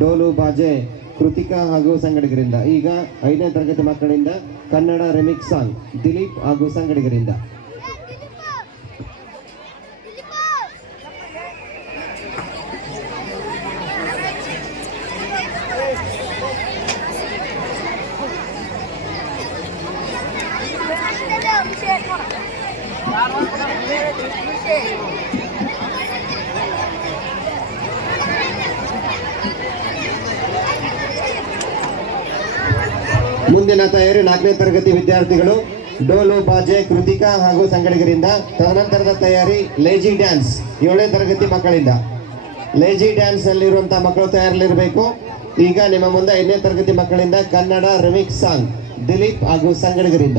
ಡೋಲು ಬಾಜೆ ಕೃತಿಕಾ ಹಾಗೂ ಸಂಗಡಿಗರಿಂದ. ಈಗ 5ನೇ ತರಗತಿ ಮಕ್ಕಳಿಂದ ಕನ್ನಡ ರೆಮಿಕ್ಸ್ ಸಾಂಗ್ ದಿಲೀಪ್ ಹಾಗೂ ಸಂಗಡಿಗರಿಂದ. ಮುಂದಿನ ತಯಾರಿ 4ನೇ ತರಗತಿ ವಿದ್ಯಾರ್ಥಿಗಳು ಡೋಲು ಬಾಜೆ ಕೃತಿಕಾ ಹಾಗೂ ಸಂಗಡಿಗರಿಂದ. ತದನಂತರದ ತಯಾರಿ ಲೇಜಿ ಡ್ಯಾನ್ಸ್ 7ನೇ ತರಗತಿ ಮಕ್ಕಳಿಂದ. ಲೇಜಿ ಡ್ಯಾನ್ಸ್ ನಲ್ಲಿರುವಂತಹ ಮಕ್ಕಳು ತಯಾರಲ್ಲಿರಬೇಕು. ಈಗ ನಿಮ್ಮ ಮುಂದೆ 5ನೇ ತರಗತಿ ಮಕ್ಕಳಿಂದ ಕನ್ನಡ ರೆಮಿಕ್ಸ್ ಸಾಂಗ್ ದಿಲೀಪ್ ಹಾಗೂ ಸಂಗಡಿಗರಿಂದ.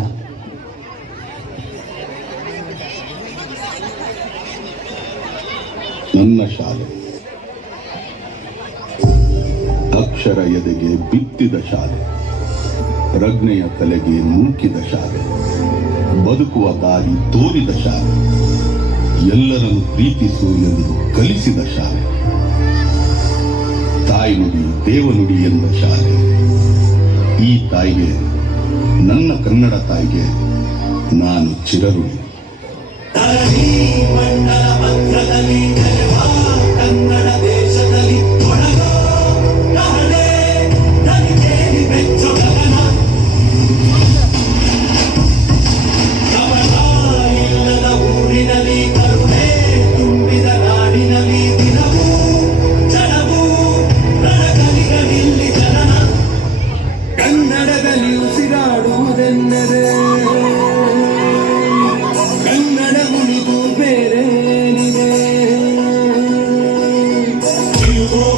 ನನ್ನ ಶಾಲೆ ಅಕ್ಷರ ಎದೆಗೆ ಬಿತ್ತಿದ ಶಾಲೆ, ಪ್ರಜ್ಞೆಯ ತಲೆಗೆ ನೂಕಿದ ಶಾಲೆ, ಬದುಕುವ ದಾರಿ ತೋರಿದ ಶಾಲೆ, ಎಲ್ಲರನ್ನು ಪ್ರೀತಿಸು ಎಂದು ಕಲಿಸಿದ ಶಾಲೆ, ತಾಯಿ ನುಡಿ ದೇವನುಡಿ ಎಂದ ಶಾಲೆ. ಈ ತಾಯಿಗೆ, ನನ್ನ ಕನ್ನಡ ತಾಯಿಗೆ ನಾನು ಚಿರಋಣಿ. ಕನ್ನಡ ದೇಶದಲ್ಲಿ ಇಲ್ಲದ ಊರಿನಲ್ಲಿ ಕರುಣೆ ತುಂಬಿದ ನಾಡಿನಲ್ಲಿ ದಿನವೂ ಜನವೂ ರಣಕಲಿಗಳಿಲ್ಲಿ ಜನನ. ಕನ್ನಡದಲ್ಲಿ ಉಸಿರಾಡುವುದೆಂದರೆ ಕನ್ನಡ ಮುಳುಗು ಬೇರೇನಿದೆ.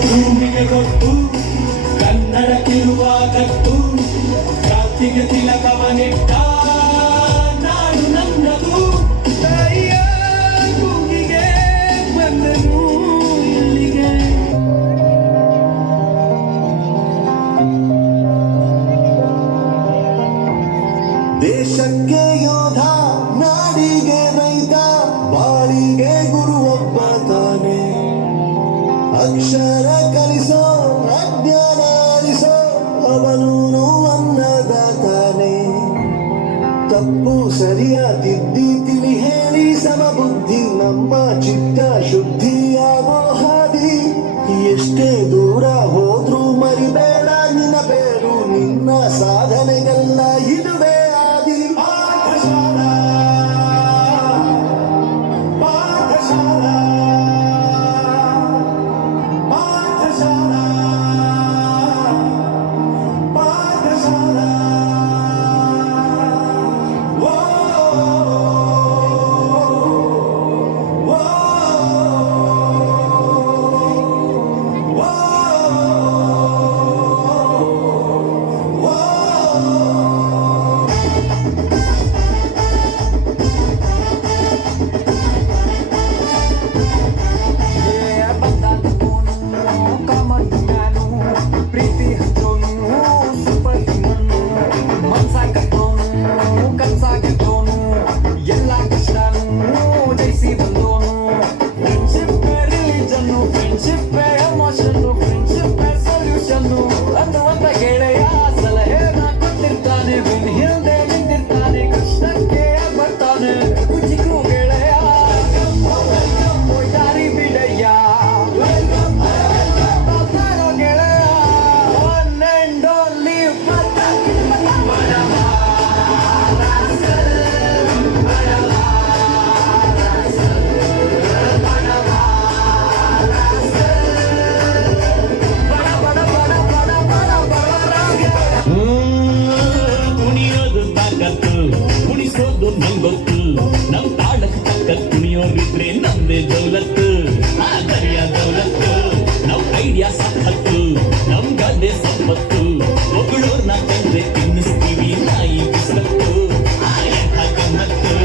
ಭೂಮಿಗೆ ಕೊಟ್ಟು ಕನ್ನಡಕ್ಕಿರುವ ಕಟ್ಟು, ಕ್ರಾಂತಿಗೆ ತಿಲಕವನಿಟ್ಟ ನಾಡು ನನ್ನದು. ತಾಯಿಯ ಕೂಗಿಗೆ ಬಂದನು ಇಲ್ಲಿಗೆ. ದೇಶಕ್ಕೆ ಯೋಧ, ನಾಡಿಗೆ ರೈತ, ಬಾಳಿಗೆ ಗುರು ಒಬ್ಬ ತಾನೆ. ಅಕ್ಷರ ಕಲಿಸೋ ಅಜ್ಞಾನ ಅಳಿಸೋ ಅವನೂನು ಅನ್ನದಾತಾನೆ. ತಪ್ಪು ಸರಿಯ ತಿದ್ದಿ ತಿಳಿ ಹೇಳಿ ಸಮಬುದ್ಧಿ ನಮ್ಮ ಚಿತ್ತ ಶುದ್ಧಿಯಾಗೋ ಹಾದಿ. ಎಷ್ಟೇ ದೂರ ಹೋದ್ರೂ ಮರಿಬೇಡ ನಿನ್ನ ಬೇರು, ನಿನ್ನ ಸಾಧನೆಗೆಲ್ಲ ಇದುವೇ ಆದಿ. ಪಾಠಶಾಲಾ ಪಾಠಶಾಲಾ ನಮ್ ತಾಳಕ್ ತಕ್ಕ ಕುಣಿಯೋರಿದ್ರೆ ನಮ್ದೇ ದೌಲತ್ತು. ಆ ದರಿಯ ದೌಲತ್ತು, ನಮ್ ಐಡಿಯಾ ಸಖತ್ತು, ನಮ್ ಗದ್ದೆ ಸಂಪತ್ತು. ಒಗಳೋರ್ನ ಕಂಡ್ರೆ ತಿನ್ನಿಸ್ತೀವಿ ನಾಯಿ ಬಿಸ್ಲತ್ತು. ಆ ಎಂಥ ಗಮ್ಮತ್ತು.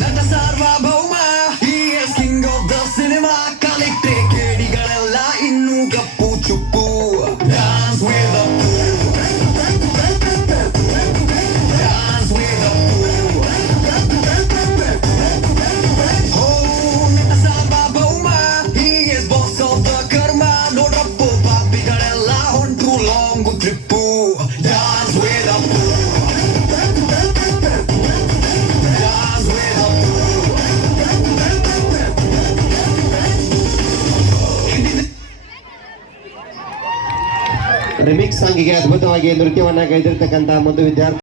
ನಟ ಸಾರ್ವಭೌಮ, he is king of the cinema. Bongo tripu, dance with a fool. Dance with a fool. Remix ಸಾಂಗಿಗೆ ಅದ್ಭುತವಾಗಿ ನೃತ್ಯವನ್ನ ಕೈದಿರ್ತಕ್ಕಂತಹ ಒಂದು ವಿದ್ಯಾರ್ಥಿ